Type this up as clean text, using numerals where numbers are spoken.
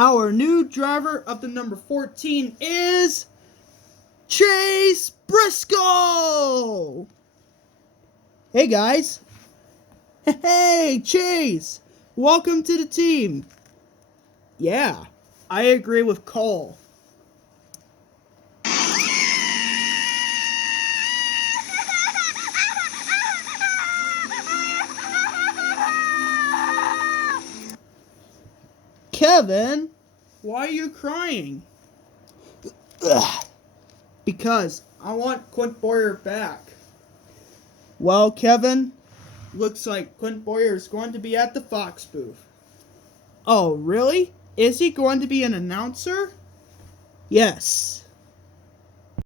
Our new driver of the number 14 is Chase Briscoe. Hey guys. Hey Chase. Welcome to the team. Yeah, I agree with Cole. Kevin, why are you crying? Ugh. Because I want Clint Bowyer back. Well, Kevin, looks like Clint Bowyer is going to be at the Fox booth. Oh, really? Is he going to be an announcer? Yes.